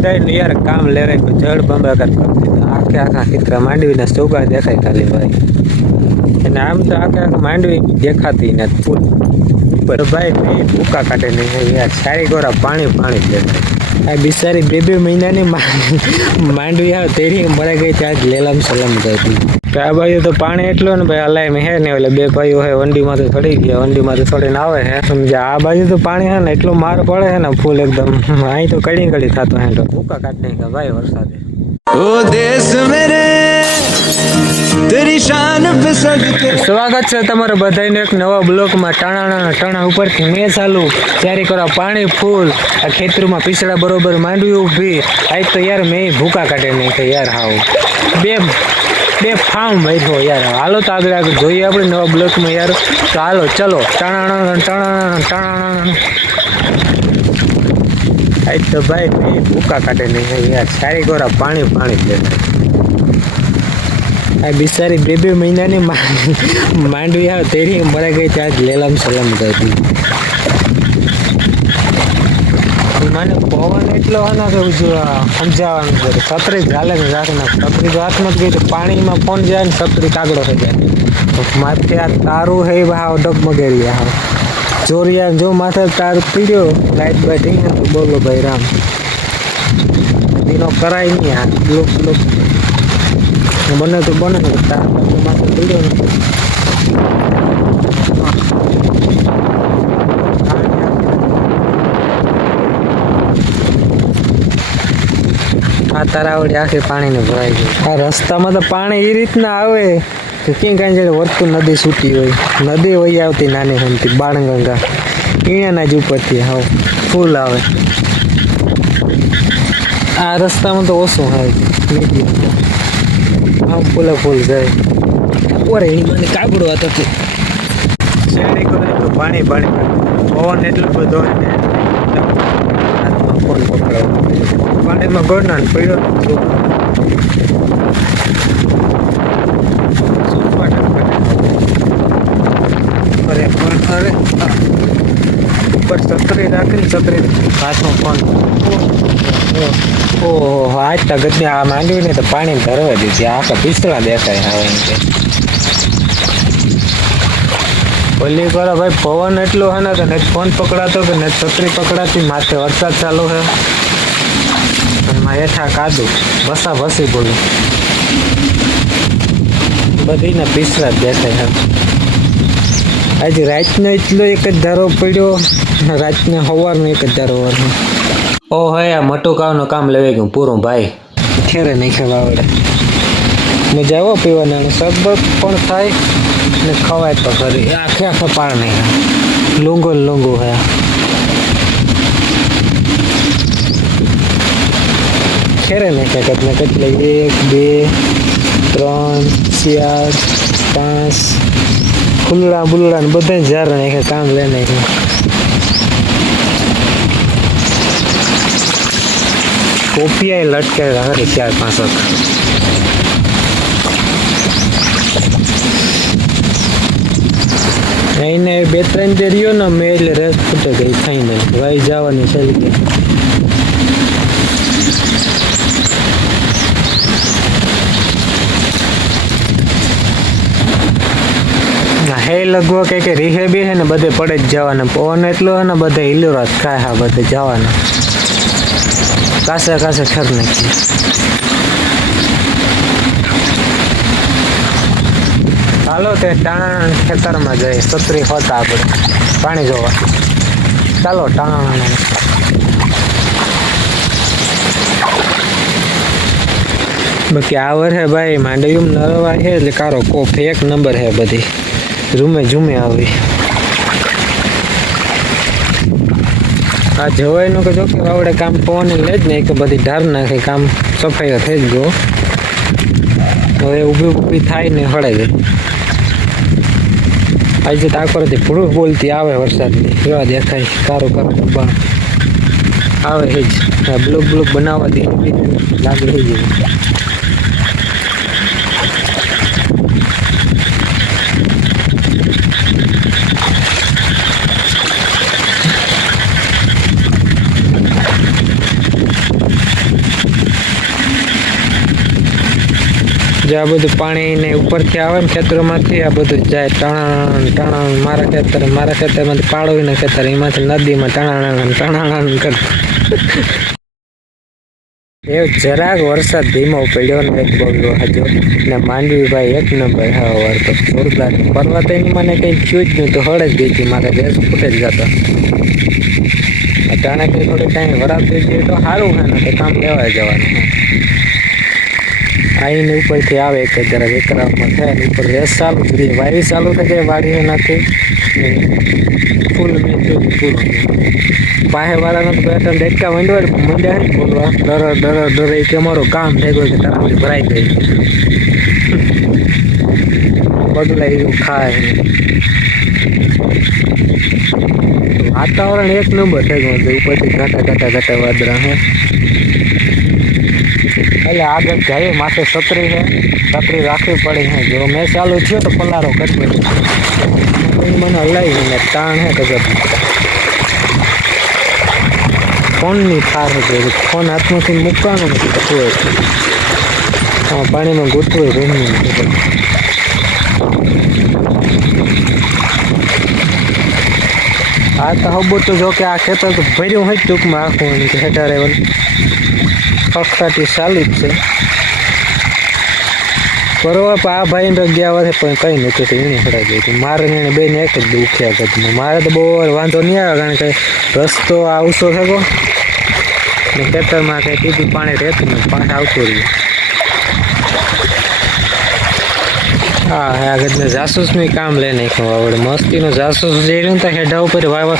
બધાય યાર કામ લેરે જળ બંબાકાર કરી દીધા આખે આખા ચિત્ર માંડવીના ચોગા દેખાય ખાલી ભાઈ. અને આમ તો આખે આખા માંડવી દેખાતી નથી ફૂલ પર ભાઈ ભૂકા કાઢે નહીં યાર. સારી ગોરા પાણી પાણી દેખાય આ બિચારી બે મહિનાની માંડવી આવે તેરી મરે ગઈ ત્યાં જ લેલામ સલામ કરતી આ બાજુ તો પાણી એટલું ને ભાઈ અલાયમ હે ને એટલે બે ભાઈઓ હે, વંડીમાંથી ચડી ગયા, વંડીમાંથી ના આવે હે. સમજ્યા, આ બાજુ તો પાણી હે ને એટલું માર પડે હે ને ફૂલ એકદમ. અહીં તો કડી કડી થતો હે તો ભૂકા કાઢ નહીં ભાઈ વરસાદે. ઓ દેશ મેરે સ્વાગત છે તમારું બધાને એક નવા બ્લોકમાં. ટાણા ટાણા ઉપરથી મેં ચાલુ. ત્યારે કરો પાણી ફૂલ. આ ખેતરમાં પીસડા બરોબર માંડવી ઊભી. આજ તો યાર મેં ભૂકા કાઢે નહીં કે યાર હાવ. બે બે ફાર્મ બેઠો યાર. હાલો તો આગળ આગળ જોઈએ આપણે નવા બ્લોકમાં યાર. તો હાલો, ચલો. ટાણા ટાણા ટાણા આજ તો ભાઈ મેં ભૂકા કાઢે નહીં. યાર, સારી ગોરા પાણી પાણી છે આ બિચારી બે બે મહિનાની માંડવી આવે તેની મરે ગઈ ત્યાં લેલમ સલમ હતી મને પવન એટલો ને કે સમજાવવાનું છે. છત્રી હાલે ને રાખે ને છત્રી તો હાથમાં જ ગઈ તો પાણીમાં ફોન જાય ને છત્રી કાગડો થઈ જાય. માથે આ તારું હે ભાવ ડગમગેરી હાવ. ચોરિયા જો માથે તાર પીડ્યો, લાઈટ બાઈટ બોલો ભાઈ રામ. દીનો કરાય નહીં આ. લોક લોક. બને તો બને માથે પીડ્યો ને આ તરાવડી આખી પાણીને ભરાઈ ગયું. આ રસ્તામાં તો પાણી એ રીતના આવે કે ક્યાં કાંઈ જયારે વર્તું નદી છૂટી હોય. નદી વહી આવતી નાની હમતી બાણગંગા. ઈણાના જ ઉપરથી હાવ ફૂલ આવે. આ રસ્તામાં તો ઓછું હોય. medium. આમ ફૂલે ફૂલ જાય. ઓરે એની મને કાબડો હતો કે. શેરડી કરો પાણી પાણી પવન એટલો બધો ફોન પકડાવો પાણીમાં ગોળના પડ્યો અરે ઉપર છત્રી રાખીને છત્રી. હાથમાં ફોન. ઓહો, આજ તો ગજની આ માંડવી ને તો પાણી ધરવા દીધી આખા પિસ્તળા દેખાય હવે ઓલી કરો ભાઈ, પવન એટલો હે ને કે ને ફોન પકડાતો કે ને છત્રી પકડાતી, માથે વરસાદ ચાલુ છે. એમાં હેઠા કાદુ, ભસા ભસી બોલું. બધી ને જ દેખાય હે આજે રાતનો એટલો એક જ ધારો પડ્યો રાતને સવારનો એક જ ધારો વારનો ઓ હે આ મટુકાવનું કામ લેવાઈ ગયું, પૂરું ભાઈ. ખેરે નહીં ખાવા આવડે. મજા આવો પીવાના અને શરબત પણ થાય, ને ખવાય તો ખરી. આખે આખે પાર નહીં લૂંગો લૂંગો હે ખેરે નહીં કે કદને કેટલે એક, બે, ત્રણ, ચાર, પાંચ. ખુલ્લા બુલ્લા ને બધા જાર નાખે કામ લે નાખે કોપિયા લટકે હવે ચાર પાંચ એને બે ત્રણ જે રહ્યો ને મેં એટલે રેસ ફૂટે ગઈ ફાઈનલ વાઈ જવાની છે એટલે હે લગભગ કે કે રીહે બી હે ને બધે પડે જ જવાના. પવન એટલો હે ને બધે હિલોરા જ ખાય હા બધે જવાના. કાસે કાસે ઠર નાખી ચાલો તે ટાણા ખેતરમાં જઈએ સત્રી હોતા આપણે પાણી જોવા ચાલો ટાણા બાકી આ વર્ષે ભાઈ માંડવીમ નરવા છે એટલે કારો કોફ એક નંબર છે બધી. રૂમે ઝૂમે આવી. આ જવાયનું કે જો કે આવડે કામ પવન લે જ નહીં, કે બધી ઢાર નાખે, કામ સફાઈ થઈ જ ગયો. હવે ઊભી ઊભી થાય ને હળે જાય. આજે આખોરથી ભૂળ બોલતી આવે વરસાદની. એવા દેખાય? સારું કરો આવે એ જ. બ્લુક બ્લુક બનાવવાથી લાગે થઈ જો આ બધું પાણી ને ઉપરથી આવે ને ખેતરોમાંથી, આ બધું જાય ટણા ટણા મારા ખેતર, મારા ખેતરમાંથી પાડોવીને ખેતર, એમાંથી નદીમાં ટણા ટણા કરતા એ જરાક વરસાદ ધીમો પડ્યો ને એક બગડો હજો. ને માંડવી ભાઈ એક નંબર, હા, વાર તો જોરદાર. પર્વત એની મને કઈ થયું જ નહીં, તો હળ જ ગઈ હતી, મારા ગેસ ફૂટે જ જતો. અચાનક થોડી કાંઈ વરાપ થઈ ગયું તો સારું હે ને કામ લેવા જવાનું. હે. આઈને ઉપરથી આવે એક જરા વિકરામમાં થાય ને ઉપર રેસ ચાલુ થઈ જાય વાયરી ચાલુ થઈ જાય વાડી નાખી ફૂલ મીઠું પૂરું પાસે વાળાનો તો બે ત્રણ ડેટકા મંડવા મંડ્યા ને બોલવા. ડર ડર ડર એ કે અમારું કામ થઈ ગયું કે તારાથી ભરાઈ ગઈ બદલાય એવું ખાય વાતાવરણ એક નંબર થઈ ગયું ઉપરથી ઘાટા ઘાટા ઘાટા વાદરા હે. એટલે આગળ જાય માથે છત્રી છે છત્રી રાખવી પડે છે જો મેં ચાલુ થયો તો પલારો કરી મને હલાવી ને તાણ હે ગજબ ફોનની થાર હતી ફોન હાથમાંથી મૂકવાનો નથી તો કોઈ. હા પાણીમાં ગોઠવું રૂમની નથી હા તો હબુ તો જો કે આ ખેતર તો ભર્યું હોય ટૂંકમાં આખું એની કે હેઠા રહેવાનું ચાલુ જ છે. પણ આ ભાઈ તો ગયા વર્ષે પણ કઈ નહોતું તો એને હડા ગઈ હતી. મારે એને એને બેને એક જ દુખ્યા કરતું મારે તો બહુ વાંધો નહીં આવે, કારણ કે રસ્તો આ ઊંચો થયો ને ખેતરમાં કંઈ ટીપી પાણી રહેતું ને પાછા આવતું રહ્યું. હા, હે આગળ મેં જાસૂસનું કામ લઈ નાખ્યું આવડે મસ્તીનું જાસૂસ જે રહ્યું ત્યાં હેડા ઉપર વાવા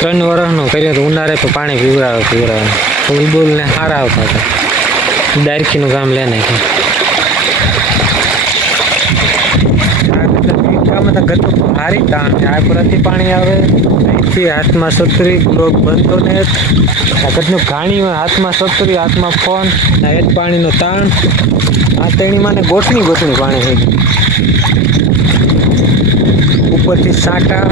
ત્રણ વર્ષનું કર્યું તો ઉનાળે તો પાણી પીવડાવે પીવડાવે. ફૂલબૂલને સારા આવતા હતા. ડાયરકીનું કામ લઈ નાખ્યું. આમાં તો તાણ છે. આ પરથી પાણી આવે અહીંથી હાથમાં સત્રી, બ્લોક બનતો ને આ ઘાણી હાથમાં સત્રી હાથમાં ફોન ના એક પાણીનો તાણ. આ તેણીમાં ને ગોઠણી ગોઠણી પાણી થઈ ગયું ઉપરથી સાટા.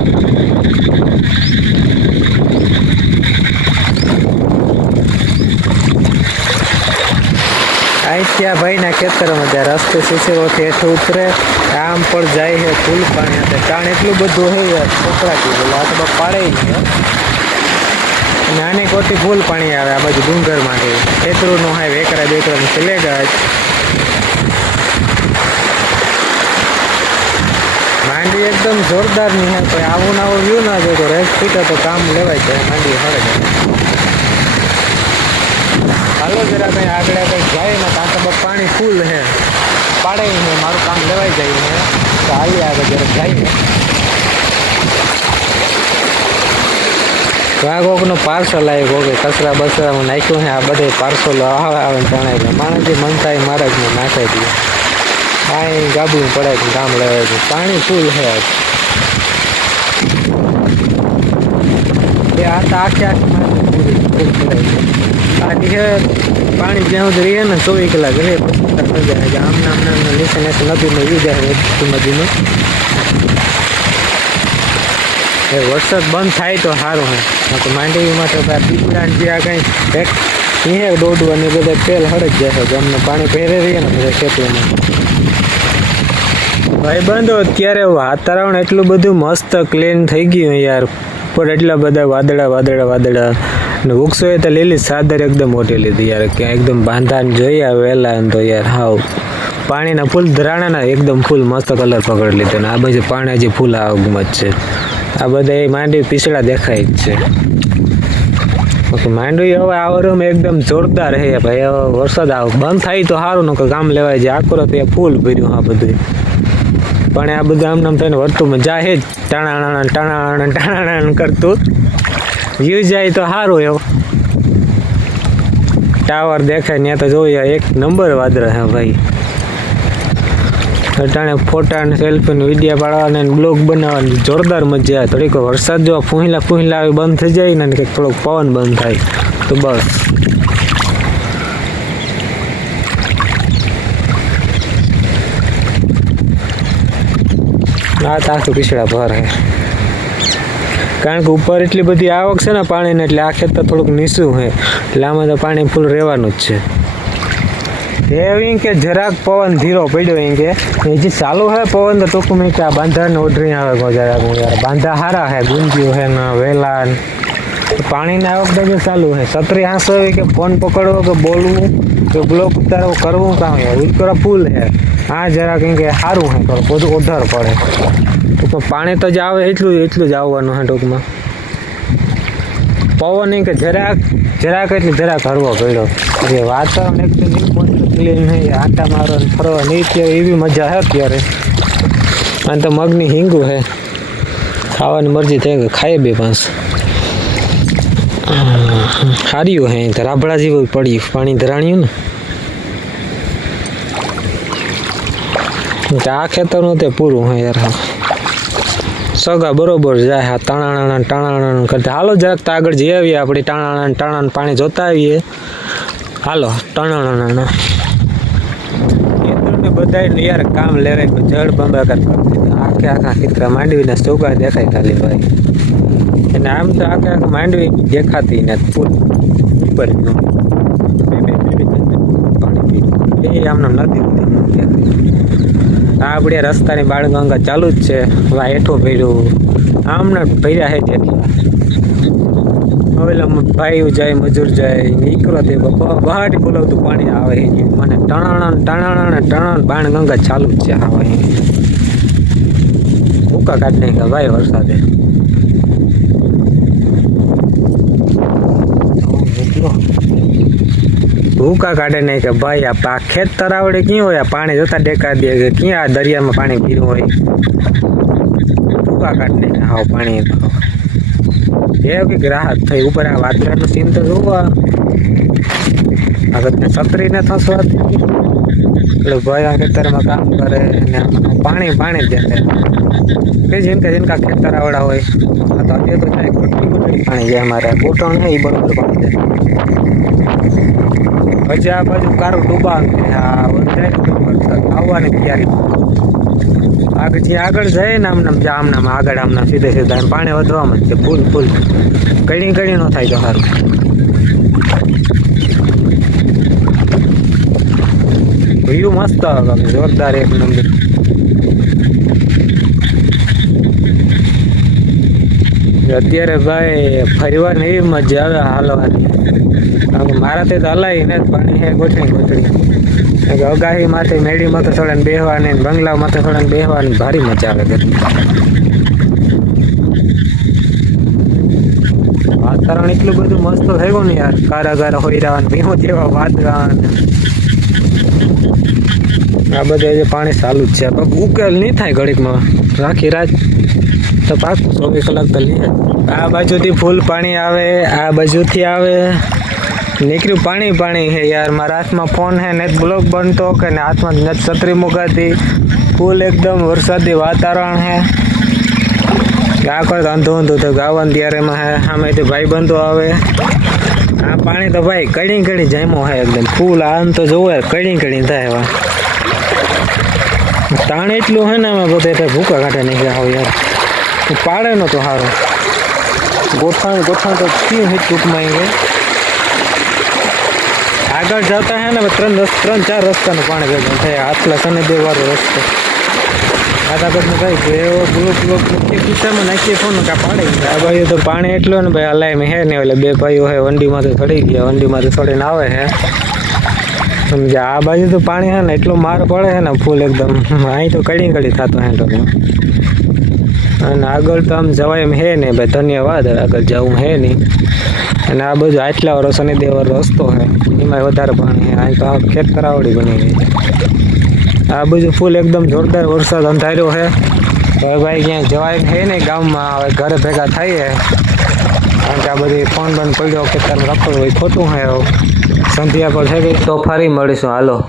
અહીંથી ભાઈના ખેતરમાં ત્યાં રસ્તે સિસેરોથી હેઠ ઉતરે, આમ પણ જાય છે ફૂલ પાણી હતું કારણ એટલું બધું હે યાર છોકરા કીધું તો પાડે જ આને કોટી ફૂલ પાણી આવે, આ બાજુ ડુંગરમાંથી. ખેતરોનું હાય વેકરા બેકરાનું ચલે જાય માંડી એકદમ જોરદાર નહીં કોઈ આવું ને આવું વ્યૂ ના જો રેસ્ટ રેસ ફૂટે તો કામ લેવાય જાય માંડી જાય. હાલો જરા કંઈ આગળ કંઈક જાય ને કાં તો પાણી ફૂલ હે પાડે ને મારું કામ લેવાઈ જાય ને તો આવી આગળ જરા જાય ને. આ કોકનું પાર્સલ આવ્યો, કોકે કચરા બસરામાં નાખ્યું ને આ બધે પાર્સલો આવે આવે જણાય માણસ જે મન થાય નાખાઈ દઈએ આ અહીં ગાબું પડે છે કામ લેવાય છે. પાણી ફૂલ આજ. એ આ તો આખી આખી માણસ છે. બાકી છે, પાણી જ્યાં સુધી રહીએ ને ચોવીસ કલાક રહે. પછી થઈ જાય આમ નામ નામ નીચે નીચે નદીમાં યુ જાય છે નદીનું એ વરસાદ બંધ થાય તો સારું હે આ તો માંડવીમાં તો પીપળા જે આ કંઈ એક સિંહે દોડવા ને બધા તેલ જાય છે. અમને પાણી પહેરે રહીએ ને બધા ખેતરમાં. ભાઈ બંધો અત્યારે વાતાવરણ એટલું બધું મસ્ત ક્લીન થઈ ગયું યાર. પણ એટલા બધા વાદળા વાદળા વાદળા. ને વૃક્ષોએ તો લીલી સાદર એકદમ મોટી લીધી યાર, કે એકદમ બાંધાને જોઈએ વહેલા તો યાર, હાવ. પાણીના ફૂલ, ધરાણાના એકદમ ફૂલ મસ્ત કલર પકડી લીધો ને આ બાજુ પાણી જે ફૂલ આગમાં જ છે. આ બધા માંડવી પીસડા દેખાય જ છે. માંડવી હવે આ વરમાં એકદમ જોરદાર છે ભાઈ, હવે વરસાદ આવ, બંધ થાય તો સારું, નકર કામ લેવાય છે આકરો તો ફૂલ ભર્યું આ બધું. પણ આ બધું આમ નામ થઈને વર્તુમાં જાય જ ટાણા ટાણા ટાણા કરતું. વ્યૂ જાય તો સારું એવું ટાવર દેખાય ત્યાં તો જોઈએ એક નંબર વાદરા છે ભાઈ. અટાણે ફોટા ને સેલ્ફી ને વીડિયો પાડવાને બ્લોગ બનાવવાની. જોરદાર મજા આવે. થોડીક વરસાદ જો ફૂંહલા ફૂંહલા આવી બંધ થઈ જાય ને કંઈક થોડોક પવન બંધ થાય. તો બસ. આ તો આખું પીછડા ભર હે કારણ કે ઉપર એટલી બધી આવક છે ને પાણીને, એટલે આ ખેતર થોડુંક નીચું છે. એટલે આમાં તો પાણી ફૂલ રહેવાનું જ છે. એવી કે જરાક પવન ધીરો પડ્યો એમ કે, એ જે ચાલુ હે પવન તો ટૂંકમાં કે આ બાંધાને ઓઢરી આવે કોઈ યાર. બાંધા હારા હે ગુંજ્યું હે ને વેલા પાણીની આવક બધું ચાલુ હે છત્રી હાંસો કે ફોન પકડવો કે બોલવું કે બ્લોક ઉતારવો કરવું કામ હોય ઉલકરા ફૂલ હે આ જરાક એમ કે સારું હે પણ બધું ઓધાર પડે. ટૂંકમાં પાણી તો જ આવે, એટલું એટલું જ આવવાનું હા ટૂંકમાં. પવન કે જરાક જરાક એટલે જરાક હરવો પડ્યો. એટલે વાતાવરણ એકદમ મસ્ત ક્લીન નહીં, આટા મારો ફરવા નહીં ત્યારે એવી મજા હે અત્યારે. અને તો મગની હિંગું હે. ખાવાની મરજી થઈ ગઈ ખાઈએ બે પાંચ હાર્યું હે તો, રાબડા જેવું પડ્યું, પાણી ધરાણ્યું ને. તો આ ખેતરનું તે પૂરું હોય યાર હા. સગા બરોબર જાય, હા તાણાણા ટાણાણા કરતા. હાલો જરાક તો આગળ જઈ આવીએ આપણે ટાણાણા ટાણાનું પાણી જોતા આવીએ. હાલો ટાણાણા ખેતરને બધાય યાર કામ લેરે જળ બંબાકાર કરી આખે આખા ખીતરા માંડવીને ચોગા દેખાય ખાલી ભાઈ. અને આમ તો આખે આખા માંડવી દેખાતી ને ફૂલ ઉપર આ આપણે રસ્તાની બાળગંગા ચાલુ જ છે. વા હેઠો ભર્યું. આમના ભર્યા હે જેટલા. હવે ભાઈ જાય, મજૂર જાય, નીકળો તે બહાટી બોલાવતું પાણી આવે મને ટણાણા ટણાણા ટણાણ બાણ ગંગા ચાલુ જ છે આવે ભૂકા કાઢ નાખ્યા, ભાઈ વરસાદે. ભૂકા કાઢે નહીં કે ભાઈ, આ પા ખેત તરાવડે ક્યાં હોય? આ પાણી જોતા ડેકા દે કે ક્યાં આ દરિયામાં પાણી પીરું હોય? ભૂકા કાઢ નહીં આવો પાણી એ કંઈક રાહત થઈ. ઉપર આ વાદળાનું સીન તો જોવા આ. આગળ છત્રીને થશો એટલે ભાઈ, આ ખેતરમાં કામ કરે ને પાણી પાણી જ દે કે જેમ કે જેનકા ખેતર આવડા હોય. તો અત્યારે તો પાણી જાય અમારે. ઘૂંટણ નહીં બરોબર પાણી જાય પછી આ બાજુ કારું ડૂબા આ આવવાની તૈયારી આગળ જે આગળ જાય ને આમ નામ આગળ આમ નામ સીધે સીધા પાણી વધવામાં છે, ફૂલ ફૂલ. કડી કડી ન થાય તો સારું. વ્યૂ મસ્ત આવે જોરદાર એક નંબર. અત્યારે ભાઈ ફરવાની એવી મજા આવે હાલવાની. કારણ કે મારાથી તો હલાય ને પાણી હે, ગોઠણી ગોઠણી. અગાહી માટે મેળી માથે થોડા બેહવાની બંગલા માથે થોડા બેહવાની ભારી મજા આવે ગરમી વાતાવરણ એટલું બધું મસ્ત થયું ને યાર કારા હોઈ હોય રહ્યા ભીમો જેવા વાદળા ને. આ બધા જે પાણી ચાલુ જ છે. ઉકેલ નહીં થાય ઘડીકમાં રાખી રાત તો પાક ચોવીસ કલાક તો લઈએ આ બાજુથી ફૂલ પાણી આવે, આ બાજુથી આવે. નીકળ્યું પાણી પાણી હે યાર. મારા હાથમાં ફોન હે ને બ્લોક બનતો કે ને હાથમાં ને છત્રી મુકાતી. ફૂલ એકદમ વરસાદી વાતાવરણ હે. આગળ અંધો અંધો તો ગાવાનું ત્યારે એમાં હે ભાઈ બંધો આવે. આ પાણી તો ભાઈ કડી કડી જામ્યો હે એકદમ. ફૂલ આમ તો જોવે કડી કડી થાય એવા. તાણ એટલું હે ને અમે બધે ભૂકા કાઢે નહીં ગયા હોય યાર. પાડે નતો સારું ગોઠાણ ગોઠાણ તો શું હે ટૂંકમાં એ. આગળ જતા હે ને ત્રણ ત્રણ ચાર રસ્તાનું પાણી ભેગું થાય. આટલા શનિ બે વાળો રસ્તો આગળ ભાઈ એવો બ્લોક બ્લોક મૂકીએ, ખિસ્સામાં નાખીએ ફોન કા પાડે આ બાજુ તો પાણી એટલું ને ભાઈ હલાય હે ને એટલે બે ભાઈઓ હે, વંડીમાંથી ચડી ગયા, વંડીમાંથી ચડીને આવે હે. સમજ્યા? આ બાજુ તો પાણી હે ને, એટલો માર પડે હે ને, ફૂલ એકદમ. અહીં તો કડી કડી થતો હે તો. અને આગળ તો આમ જવાય એમ હે ને ભાઈ, ધન્યવાદ. આગળ જવું હે નહીં. અને આ બધું આટલા વર્ષ અને રસ્તો છે. એમાં વધારે પાણી છે. અહીં તો આ ખેત કરાવડી બની ગઈ આ બધું ફૂલ એકદમ જોરદાર વરસાદ અંધાર્યો છે. હવે ભાઈ ક્યાંય જવાય છે નહીં ગામમાં. હવે ઘરે ભેગા થઈએ. કારણ કે આ બધી ફોન બંધ પડ્યો ખેતરમાં રખડવું હોય ખોટું છે. સંધ્યા પર થઈ ગઈ તો ફરી મળીશું. હાલો.